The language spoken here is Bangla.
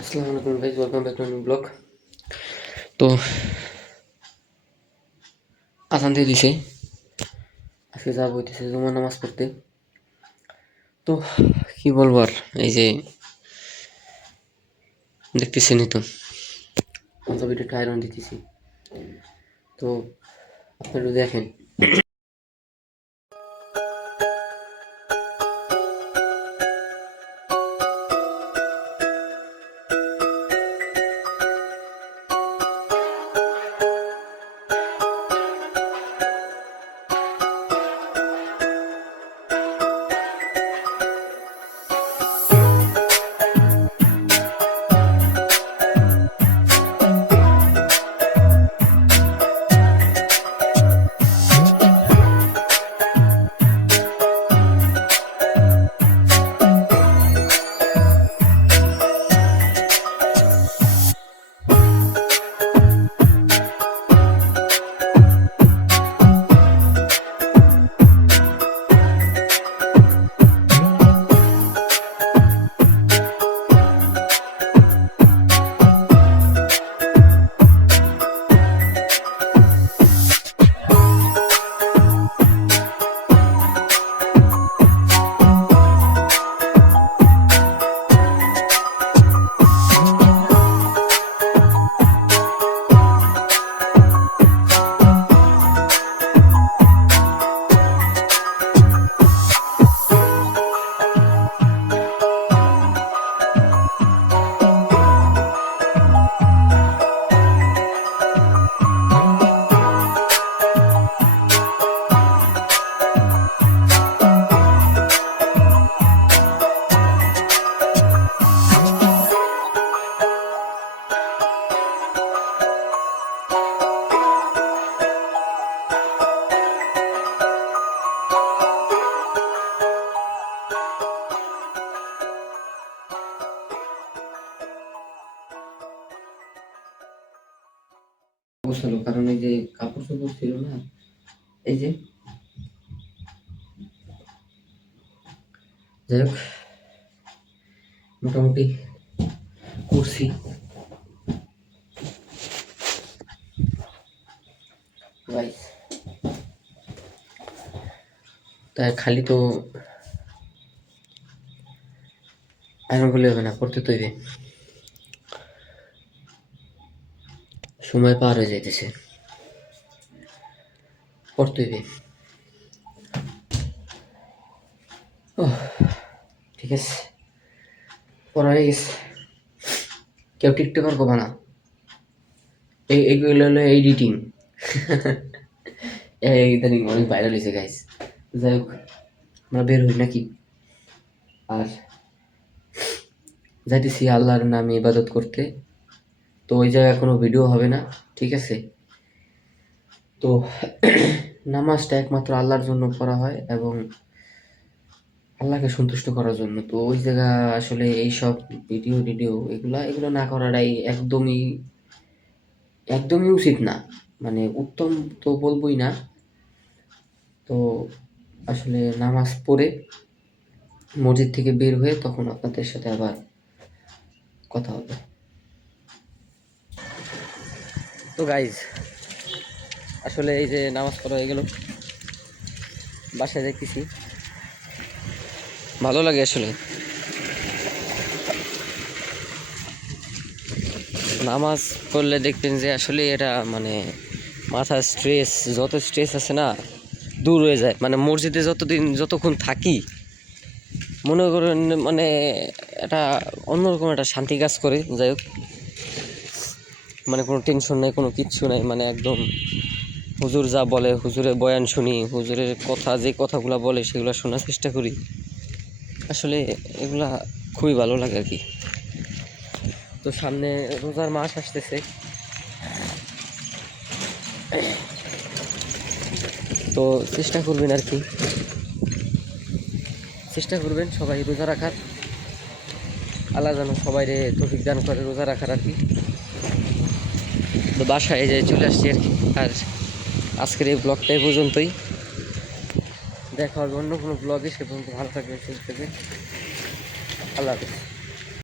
আসসালামু আলাইকুম guys welcome back to new blog তো আসান দিয়ে দিছে। আজকে যাব হইতেছে জুমা নামাজ পড়তে। তো কি বলব আর এই যে দেখতেছেনই তো। পাঞ্জাবিটা আয়রন দিতেছি। তো আপনারা দেখেন। বসালো, কারণ এই যে কাপড় চোপড় ছিল না, এই যে যাই হোক, মোটামুটি করছি। তাই খালি তো আয়রন করলে হবে না, করতে তো সময় পার হয়ে যাইতেছে। হইবে। ওহ, ঠিক আছে। পড়া হয়ে গেছে। কেউ টিকটকার করবে না। এই এইগুলো হলো এডিটিং ইদানিং অনেক ভাইরাল হয়েছে গাইস যাই হোক আমরা বের হই নাকি? আর যাইতেছি আল্লাহর নামে ইবাদত করতে। তো ওই জায়গায় কোনো ভিডিও হবে না, ঠিক আছে? তো নামাজটা একমাত্র আল্লাহর জন্য করা হয় এবং আল্লাহকে সন্তুষ্ট করার জন্য। তো ওই জায়গা আসলে এইসব ভিডিও টিডিও এগুলা, এগুলো না করাটাই একদমই একদমই উচিত না। মানে উত্তম তো বলবোই না। তো আসলে নামাজ পড়ে মসজিদ থেকে বের হয়ে তখন আপনাদের সাথে আবার কথা হবে। তো গাইজ আসলে এই যে নামাজ পড়া হয়ে গেল, বাসায় দেখতেছি ভালো লাগে আসলে। নামাজ পড়লে দেখবেন যে আসলে এটা মানে মাথার স্ট্রেস যত স্ট্রেস আছে না, দূর হয়ে যায়। মানে মসজিদে যতদিন, যতক্ষণ থাকি, মনে করেন মানে এটা অন্যরকম একটা শান্তি কাজ করে। যাই হোক মানে কোনো টেনশন নেই, কোনো কিচ্ছু নাই মানে একদম হুজুর যা বলে, হুজুরের বয়ান শুনি, হুজুরের কথা, যে কথাগুলো বলে, সেগুলো শোনার চেষ্টা করি। আসলে এগুলা খুবই ভালো লাগে আর কি। তো সামনে রোজার মাস আসতেছে। তো চেষ্টা করবেন আর কি। চেষ্টা করবেন সবাই রোজা রাখার। আল্লাহ যেন সবাই রে তফিক দান করে রোজা রাখার আর কি। তো বাসায় যে চলে আসছি আর কি। আর আজকের এই ব্লগটা এই পর্যন্তই। দেখা হবে অন্য কোনো ব্লগে সে পর্যন্ত ভালো থাকবে সুস্থ থাকবেন। আল্লাহ হাফিজ।